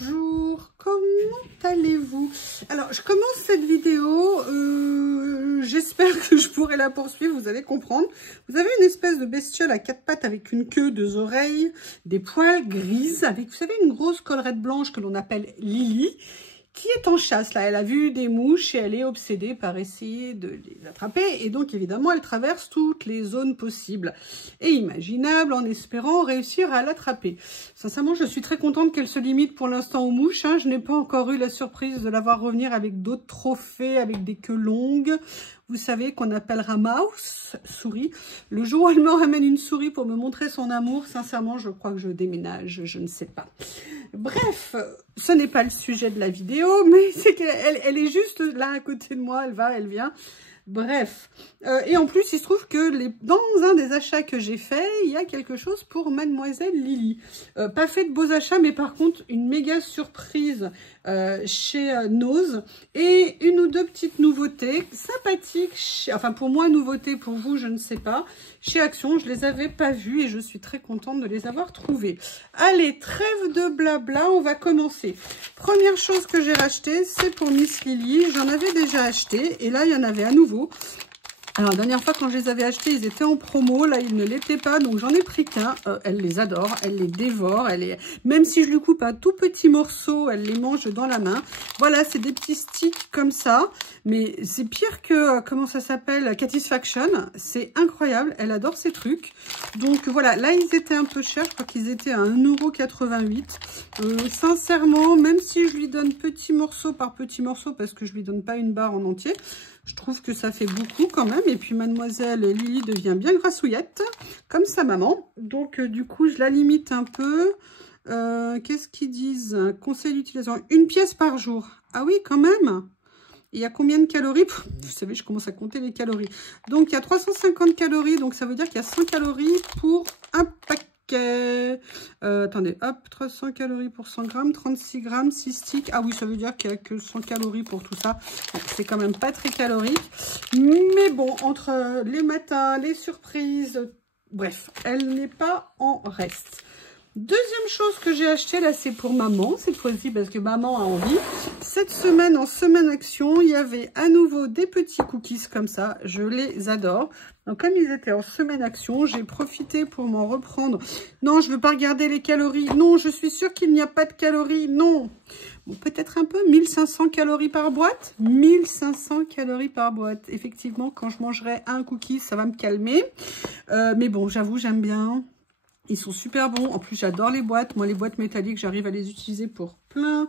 Bonjour, comment allez-vous? Alors, je commence cette vidéo, j'espère que je pourrai la poursuivre, vous allez comprendre. Vous avez une espèce de bestiole à quatre pattes avec une queue, deux oreilles, des poils grises, avec, vous savez, une grosse collerette blanche que l'on appelle Lily, qui est en chasse, là. Elle a vu des mouches et elle est obsédée par essayer de les attraper. Et donc, évidemment, elle traverse toutes les zones possibles et imaginables en espérant réussir à l'attraper. Sincèrement, je suis très contente qu'elle se limite pour l'instant aux mouches. Hein. Je n'ai pas encore eu la surprise de la voir revenir avec d'autres trophées, avec des queues longues. Vous savez, qu'on appellera mouse, souris. Le jour où elle me ramène une souris pour me montrer son amour, sincèrement, je crois que je déménage, je ne sais pas. Bref, ce n'est pas le sujet de la vidéo, mais c'est qu'elle est juste là à côté de moi, elle va, elle vient. Bref, et en plus, il se trouve que dans un des achats que j'ai fait, il y a quelque chose pour Mademoiselle Lily. Pas fait de beaux achats, mais par contre, une méga surprise chez Nose et une ou deux petites nouveautés sympathiques. Enfin, pour moi, nouveautés, pour vous, je ne sais pas. Chez Action, je les avais pas vues et je suis très contente de les avoir trouvées. Allez, trêve de blabla, on va commencer. Première chose que j'ai racheté, c'est pour Miss Lily. J'en avais déjà acheté et là, il y en avait à nouveau. Alors, la dernière fois, quand je les avais achetés, ils étaient en promo. Là, ils ne l'étaient pas. Donc, j'en ai pris qu'un. Elle les adore. Elle les dévore. Même si je lui coupe un tout petit morceau, elle les mange dans la main. Voilà, c'est des petits sticks comme ça. Mais c'est pire que, comment ça s'appelle, Catisfaction. C'est incroyable. Elle adore ces trucs. Donc, voilà. Là, ils étaient un peu chers. Je crois qu'ils étaient à 1,88 €. Sincèrement, même si je lui donne petit morceau par petit morceau, parce que je lui donne pas une barre en entier, je trouve que ça fait beaucoup quand même. Et puis, Mademoiselle Lily devient bien grassouillette, comme sa maman. Donc, du coup, je la limite un peu. Qu'est-ce qu'ils disent? Conseil d'utilisation. Une pièce par jour. Ah oui, quand même. Il y a combien de calories? Vous savez, je commence à compter les calories. Donc, il y a 350 calories. Donc, ça veut dire qu'il y a 100 calories pour un paquet. Attendez, hop, 300 calories pour 100 grammes, 36 grammes, 6 sticks. Ah oui, ça veut dire qu'il n'y a que 100 calories pour tout ça. C'est quand même pas très calorique. Mais bon, entre les matins, les surprises, bref, elle n'est pas en reste. Deuxième chose que j'ai acheté, là, c'est pour maman, cette fois-ci, parce que maman a envie. Cette semaine, en semaine action, il y avait à nouveau des petits cookies comme ça. Je les adore. Donc, comme ils étaient en semaine action, j'ai profité pour m'en reprendre. Non, je ne veux pas regarder les calories. Non, je suis sûre qu'il n'y a pas de calories. Non. Bon, peut-être un peu. 1500 calories par boîte. 1500 calories par boîte. Effectivement, quand je mangerai un cookie, ça va me calmer. Mais bon, j'avoue, j'aime bien. Ils sont super bons. En plus, j'adore les boîtes. Moi, les boîtes métalliques, j'arrive à les utiliser pour plein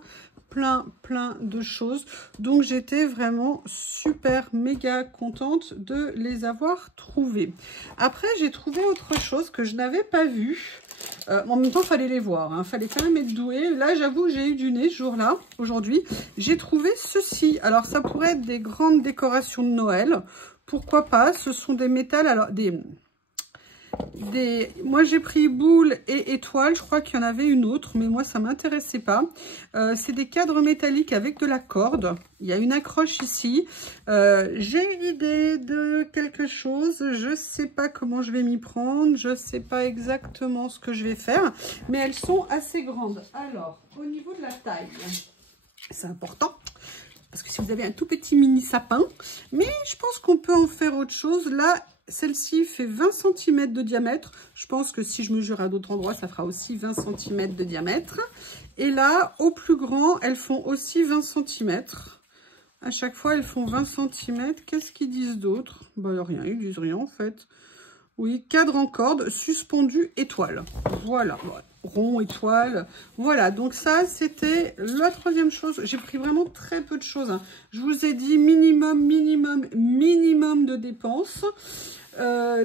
de choses. Donc, j'étais vraiment super méga contente de les avoir trouvés. Après, j'ai trouvé autre chose que je n'avais pas vu. En même temps, il fallait les voir. Il fallait quand même être doué. Là, j'avoue, j'ai eu du nez ce jour-là, aujourd'hui. J'ai trouvé ceci. Alors, ça pourrait être des grandes décorations de Noël. Pourquoi pas? Ce sont des métals. Alors, moi j'ai pris boule et étoile, je crois qu'il y en avait une autre, mais moi ça m'intéressait pas. C'est des cadres métalliques avec de la corde. Il y a une accroche ici. J'ai une idée de quelque chose. Je sais pas comment je vais m'y prendre. Je sais pas exactement ce que je vais faire, mais elles sont assez grandes. Alors, au niveau de la taille, c'est important. Parce que si vous avez un tout petit mini sapin, mais je pense qu'on peut en faire autre chose. Là, celle-ci fait 20 cm de diamètre. Je pense que si je mesure à d'autres endroits, ça fera aussi 20 cm de diamètre. Et là, au plus grand, elles font aussi 20 cm. À chaque fois, elles font 20 cm. Qu'est-ce qu'ils disent d'autre? Bah, rien, ils disent rien en fait. Oui, cadre en corde, suspendu, étoile. Voilà, rond, étoile. Voilà, donc ça, c'était la troisième chose. J'ai pris vraiment très peu de choses. Hein. Je vous ai dit minimum de dépenses.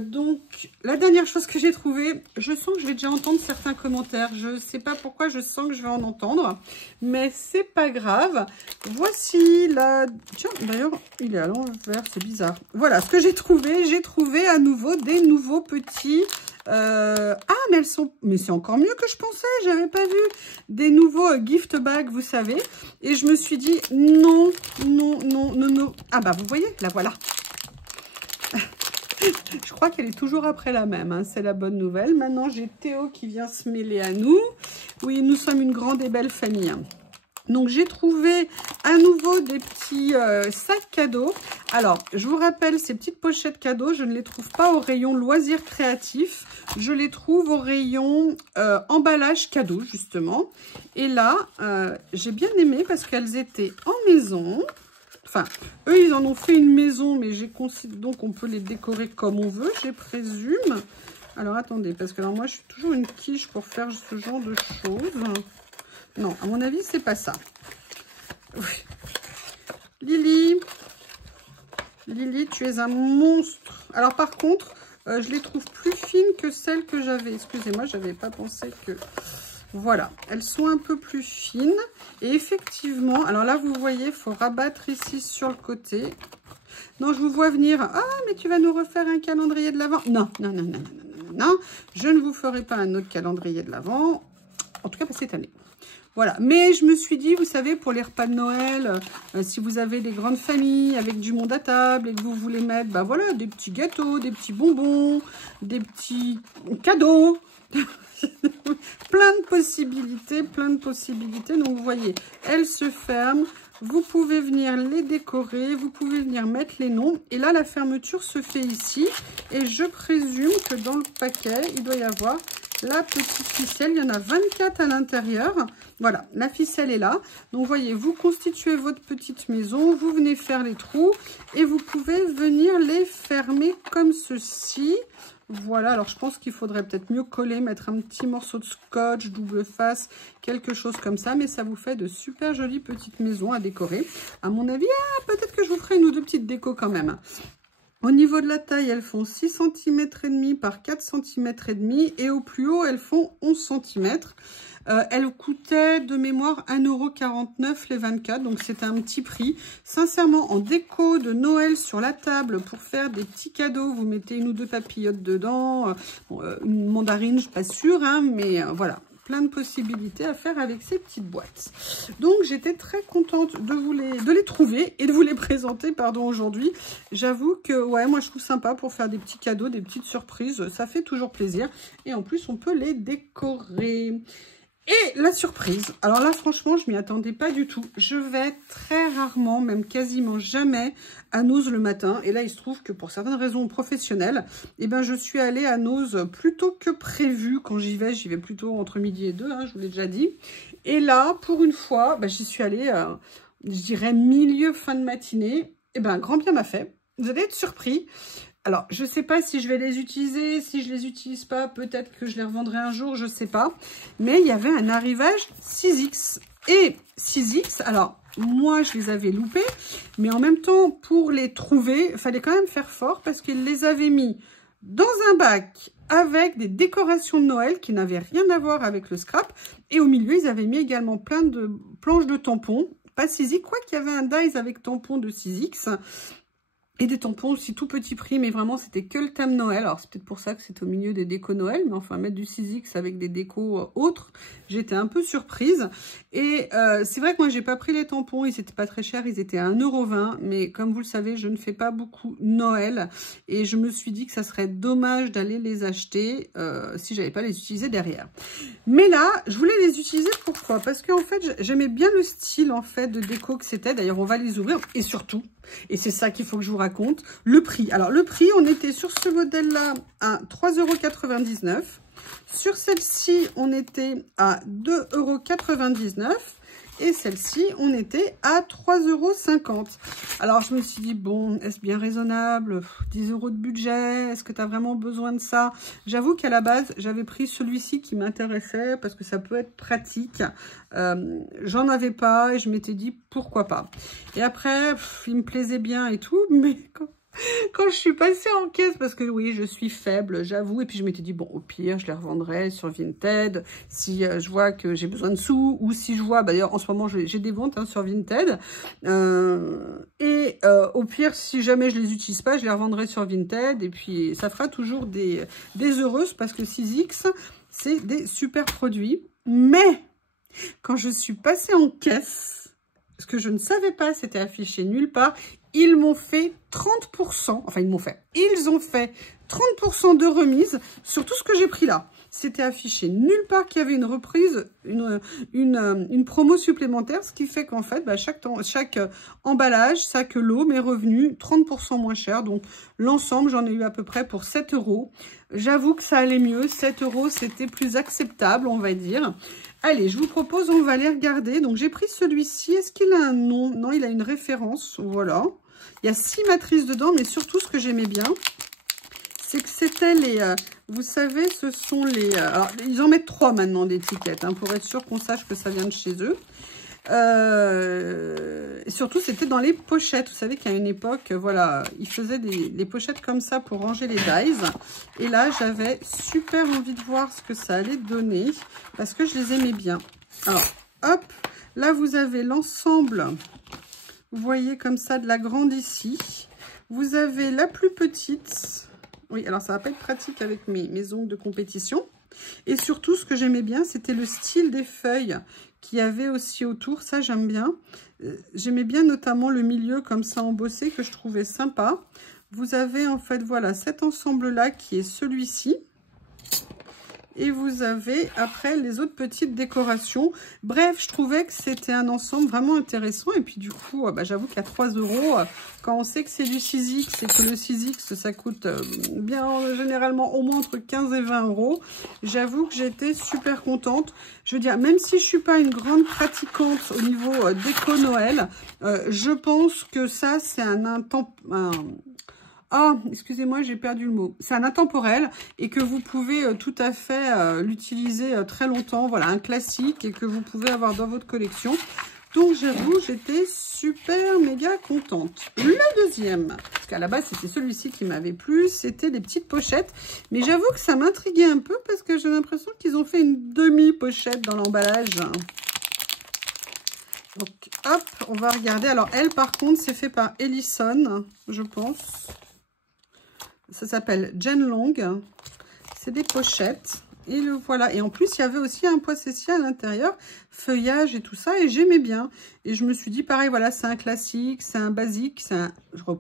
Donc, la dernière chose que j'ai trouvée, je sens que je vais déjà entendre certains commentaires. Je ne sais pas pourquoi, je sens que je vais en entendre. Mais c'est pas grave. Voici la... Tiens, d'ailleurs, il est à l'envers, c'est bizarre. Voilà, ce que j'ai trouvé. J'ai trouvé à nouveau des nouveaux petits... Ah, mais elles sont... Mais c'est encore mieux que je pensais, j'avais pas vu. Des nouveaux gift bags, vous savez. Et je me suis dit, non. Ah bah, vous voyez, là, voilà. Je crois qu'elle est toujours après la même, hein, c'est la bonne nouvelle. Maintenant, j'ai Théo qui vient se mêler à nous. Oui, nous sommes une grande et belle famille. Hein. Donc, j'ai trouvé à nouveau des petits sacs cadeaux. Alors, je vous rappelle, ces petites pochettes cadeaux, je ne les trouve pas au rayon loisirs créatifs. Je les trouve au rayon emballage cadeau, justement. Et là, j'ai bien aimé parce qu'elles étaient en maison. Enfin, eux, ils en ont fait une maison, mais j'ai considéré donc on peut les décorer comme on veut, je présume. Alors, attendez, parce que alors, moi, je suis toujours une quiche pour faire ce genre de choses. Non, à mon avis, c'est pas ça. Oui. Lily, tu es un monstre. Alors, par contre, je les trouve plus fines que celles que j'avais. Excusez-moi, j'avais pas pensé que... Voilà, elles sont un peu plus fines. Et effectivement, alors là, vous voyez, il faut rabattre ici sur le côté. Non, je vous vois venir. Ah, mais tu vas nous refaire un calendrier de l'Avent. Non, non, non, non, non, non, non, non. Je ne vous ferai pas un autre calendrier de l'Avent. En tout cas, pas cette année. Voilà, mais je me suis dit, vous savez, pour les repas de Noël, si vous avez des grandes familles avec du monde à table et que vous voulez mettre, bah voilà, des petits gâteaux, des petits bonbons, des petits cadeaux, plein de possibilités, plein de possibilités. Donc, vous voyez, elles se ferment. Vous pouvez venir les décorer, vous pouvez venir mettre les noms. Et là, la fermeture se fait ici. Et je présume que dans le paquet, il doit y avoir la petite ficelle. Il y en a 24 à l'intérieur. Voilà, la ficelle est là. Donc, vous voyez, vous constituez votre petite maison. Vous venez faire les trous. Et vous pouvez venir les fermer comme ceci. Voilà, alors je pense qu'il faudrait peut-être mieux coller, mettre un petit morceau de scotch, double face, quelque chose comme ça. Mais ça vous fait de super jolies petites maisons à décorer. À mon avis, peut-être que je vous ferai une ou deux petites décos quand même. Au niveau de la taille, elles font 6 cm et demi par 4 cm et demi. Et au plus haut, elles font 11 cm. Elles coûtaient de mémoire 1,49 € les 24. Donc, c'était un petit prix. Sincèrement, en déco de Noël sur la table pour faire des petits cadeaux, vous mettez une ou deux papillotes dedans. Une mandarine, je ne suis pas sûre, hein, mais voilà. Plein de possibilités à faire avec ces petites boîtes. Donc, j'étais très contente de les trouver et de vous les présenter, pardon, aujourd'hui. J'avoue que, ouais, moi, je trouve sympa pour faire des petits cadeaux, des petites surprises. Ça fait toujours plaisir. Et en plus, on peut les décorer. Et la surprise, alors là franchement je m'y attendais pas du tout. Je vais très rarement, même quasiment jamais à Noz le matin. Et là il se trouve que pour certaines raisons professionnelles, eh ben, je suis allée à Noz plus tôt que prévu. Quand j'y vais plutôt entre midi et 2, hein, je vous l'ai déjà dit. Et là pour une fois, ben, j'y suis allée, je dirais milieu fin de matinée. Et ben grand bien m'a fait, vous allez être surpris. Alors, je ne sais pas si je vais les utiliser, si je les utilise pas, peut-être que je les revendrai un jour, je ne sais pas. Mais il y avait un arrivage 6X. Et 6X, alors, moi, je les avais loupés, mais en même temps, pour les trouver, il fallait quand même faire fort parce qu'ils les avaient mis dans un bac avec des décorations de Noël qui n'avaient rien à voir avec le scrap. Et au milieu, ils avaient mis également plein de planches de tampons, pas 6X, quoi qu'il y avait un dies avec tampon de 6X. Et des tampons aussi tout petit prix, mais vraiment c'était que le thème Noël. Alors c'est peut-être pour ça que c'est au milieu des décos Noël, mais enfin mettre du 6X avec des décos autres, j'étais un peu surprise. Et c'est vrai que moi j'ai pas pris les tampons, ils étaient pas très chers, ils étaient à 1,20 €, mais comme vous le savez, je ne fais pas beaucoup Noël. Et je me suis dit que ça serait dommage d'aller les acheter si j'avais pas les utiliser derrière. Mais là, je voulais les utiliser, pourquoi? Parce qu'en fait, j'aimais bien le style en fait de déco que c'était. D'ailleurs, on va les ouvrir. Et surtout, et c'est ça qu'il faut que je vous raconte, le prix. Alors, le prix, on était sur ce modèle-là à 3,99 €. Sur celle-ci, on était à 2,99 €. Et celle-ci, on était à 3,50 €. Alors, je me suis dit, bon, est-ce bien raisonnable? 10 € de budget, est-ce que tu as vraiment besoin de ça? J'avoue qu'à la base, j'avais pris celui-ci qui m'intéressait parce que ça peut être pratique. J'en avais pas et je m'étais dit, pourquoi pas? Et après, il me plaisait bien et tout, mais quand je suis passée en caisse, parce que oui, je suis faible, j'avoue, et puis je m'étais dit, bon, au pire, je les revendrai sur Vinted, si je vois que j'ai besoin de sous, ou si je vois, bah, d'ailleurs, en ce moment, j'ai des ventes hein, sur Vinted, au pire, si jamais je les utilise pas, je les revendrai sur Vinted, et puis ça fera toujours des heureuses, parce que 6X, c'est des super produits, mais quand je suis passée en caisse, parce que je ne savais pas, c'était affiché nulle part. Ils m'ont fait 30%, enfin ils ont fait 30% de remise sur tout ce que j'ai pris là. C'était affiché nulle part qu'il y avait une reprise, une promo supplémentaire, ce qui fait qu'en fait, bah, chaque emballage, chaque lot m'est revenu 30% moins cher. Donc, l'ensemble, j'en ai eu à peu près pour 7 €. J'avoue que ça allait mieux. 7 €, c'était plus acceptable, on va dire. Allez, je vous propose, on va les regarder. Donc, j'ai pris celui-ci. Est-ce qu'il a un nom? Non, il a une référence. Voilà. Il y a 6 matrices dedans, mais surtout, ce que j'aimais bien, c'est que c'était les... vous savez, ce sont les... alors, ils en mettent 3 maintenant d'étiquettes, hein, pour être sûr qu'on sache que ça vient de chez eux. Et surtout, c'était dans les pochettes. Vous savez qu'à une époque, voilà, ils faisaient des pochettes comme ça pour ranger les dies. Et là, j'avais super envie de voir ce que ça allait donner, parce que je les aimais bien. Alors, hop, là, vous avez l'ensemble, vous voyez comme ça, de la grande ici. Vous avez la plus petite... Oui, alors ça va pas être pratique avec mes ongles de compétition. Et surtout, ce que j'aimais bien, c'était le style des feuilles qu'il y avait aussi autour. Ça, j'aime bien. J'aimais bien notamment le milieu comme ça embossé que je trouvais sympa. Vous avez en fait, voilà, cet ensemble-là qui est celui-ci. Et vous avez après les autres petites décorations. Bref, je trouvais que c'était un ensemble vraiment intéressant. Et puis du coup, bah, j'avoue qu'à 3 €, quand on sait que c'est du 6X et que le 6X, ça coûte bien généralement au moins entre 15 et 20 €, j'avoue que j'étais super contente. Je veux dire, même si je suis pas une grande pratiquante au niveau déco Noël, je pense que ça, c'est ah, excusez-moi, j'ai perdu le mot. C'est un intemporel et que vous pouvez tout à fait l'utiliser très longtemps. Voilà, un classique et que vous pouvez avoir dans votre collection. Donc, j'avoue, j'étais super méga contente. Le deuxième, parce qu'à la base, c'était celui-ci qui m'avait plu, c'était des petites pochettes. Mais j'avoue que ça m'intriguait un peu parce que j'ai l'impression qu'ils ont fait une demi-pochette dans l'emballage. Donc, hop, on va regarder. Alors, elle, par contre, c'est fait par Ellison, je pense. Ça s'appelle Jen Long. C'est des pochettes. Et le voilà. Et en plus, il y avait aussi un poissessier à l'intérieur, feuillage et tout ça. Et j'aimais bien. Et je me suis dit, pareil, voilà, c'est un classique, c'est un basique, c'est un...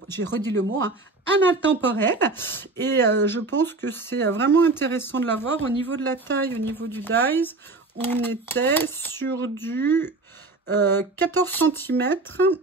J'ai redit le mot, hein, un intemporel. Et je pense que c'est vraiment intéressant de l'avoir. Au niveau de la taille, au niveau du dies, on était sur du... 14 cm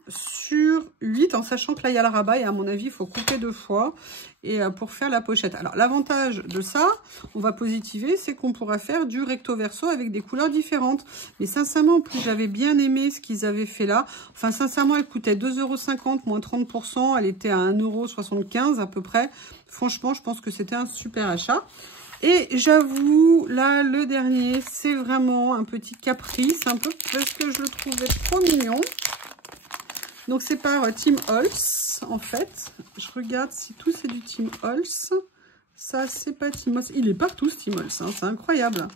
sur 8, en sachant que là il y a le rabat et à mon avis il faut couper 2 fois et pour faire la pochette. Alors l'avantage de ça, on va positiver, c'est qu'on pourra faire du recto verso avec des couleurs différentes. Mais sincèrement, en plus j'avais bien aimé ce qu'ils avaient fait là. Enfin sincèrement, elle coûtait 2,50 € moins 30%, elle était à 1,75 € à peu près. Franchement, je pense que c'était un super achat. Et j'avoue, là, le dernier, c'est vraiment un petit caprice, un peu parce que je le trouvais trop mignon. Donc, c'est par Tim Holtz, en fait. Je regarde si tout c'est du Tim Holtz. Ça, c'est pas Tim Holtz. Il est partout, ce Tim Holtz, hein, c'est incroyable.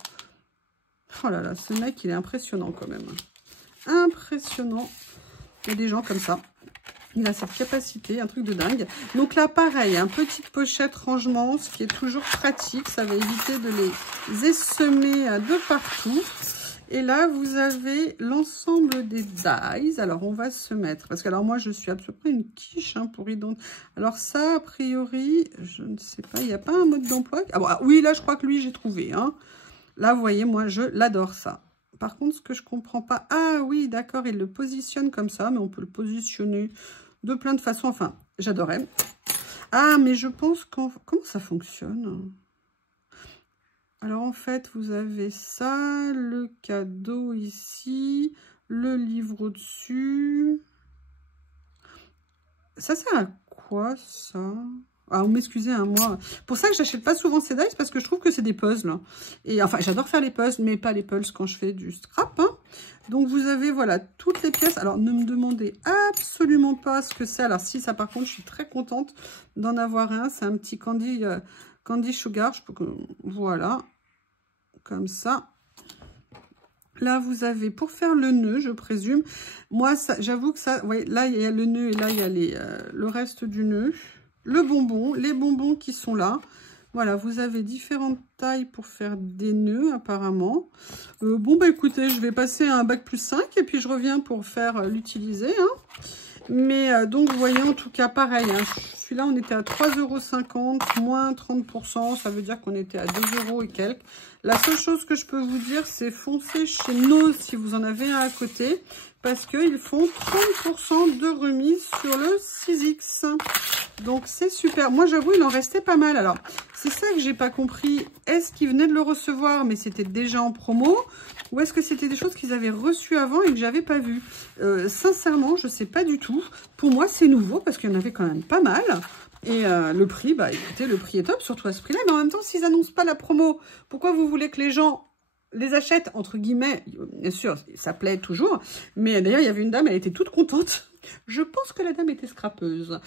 Oh là là, ce mec, il est impressionnant quand même. Impressionnant. Il y a des gens comme ça. Il a cette capacité, un truc de dingue. Donc là, pareil, un petite pochette rangement, ce qui est toujours pratique. Ça va éviter de les essaimer de partout. Et là, vous avez l'ensemble des dies. Alors, on va se mettre... Parce que alors moi, je suis à peu près une quiche hein, pour identifier. Alors ça, a priori, je ne sais pas, il n'y a pas un mode d'emploi. Ah, bon, oui, là, je crois que lui, j'ai trouvé. Hein. Là, vous voyez, moi, je l'adore ça. Par contre, ce que je comprends pas... Ah oui, d'accord, il le positionne comme ça, mais on peut le positionner de plein de façons. Enfin, j'adorais. Ah, mais je pense qu'en... Comment ça fonctionne? Alors, en fait, vous avez ça, le cadeau ici, le livre au-dessus. Ça sert à quoi, ça? Ah, vous m'excusez, hein, moi. Pour ça que j'achète pas souvent ces dies, parce que je trouve que c'est des puzzles. Et enfin, j'adore faire les puzzles, mais pas les puzzles quand je fais du scrap. Hein. Donc, vous avez, voilà, toutes les pièces. Alors, ne me demandez absolument pas ce que c'est. Alors, si, ça, par contre, je suis très contente d'en avoir un. C'est un petit candy sugar. Je peux que... Voilà. Comme ça. Là, vous avez, pour faire le nœud, je présume. Moi, j'avoue que ça... Vous voyez, là, il y a le nœud et là, il y a le reste du nœud. Le bonbon, les bonbons qui sont là. Voilà, vous avez différentes tailles pour faire des nœuds apparemment. Bon, bah écoutez, je vais passer à un bac plus 5 et puis je reviens pour faire l'utiliser. Hein. Mais donc, vous voyez, en tout cas, pareil. Hein, celui-là, on était à 3,50 €, moins 30%. Ça veut dire qu'on était à 2 € et quelques. La seule chose que je peux vous dire, c'est foncez chez Nose si vous en avez un à côté. Parce qu'ils font 30% de remise sur le 6X. Donc, c'est super. Moi, j'avoue, il en restait pas mal. Alors, c'est ça que j'ai pas compris. Est-ce qu'ils venaient de le recevoir, mais c'était déjà en promo? Ou est-ce que c'était des choses qu'ils avaient reçues avant et que j'avais pas vues? Sincèrement, je sais pas du tout. Pour moi, c'est nouveau parce qu'il y en avait quand même pas mal. Et le prix, bah écoutez, le prix est top, surtout à ce prix-là. Mais en même temps, s'ils annoncent pas la promo, pourquoi vous voulez que les gens les achètent, entre guillemets? Bien sûr, ça plaît toujours. Mais d'ailleurs, il y avait une dame, elle était toute contente. Je pense que la dame était scrapeuse.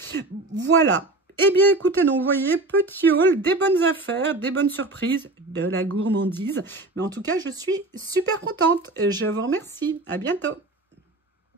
Voilà. Eh bien, écoutez, donc, vous voyez, petit haul, des bonnes affaires, des bonnes surprises, de la gourmandise. Mais en tout cas, je suis super contente. Je vous remercie. À bientôt.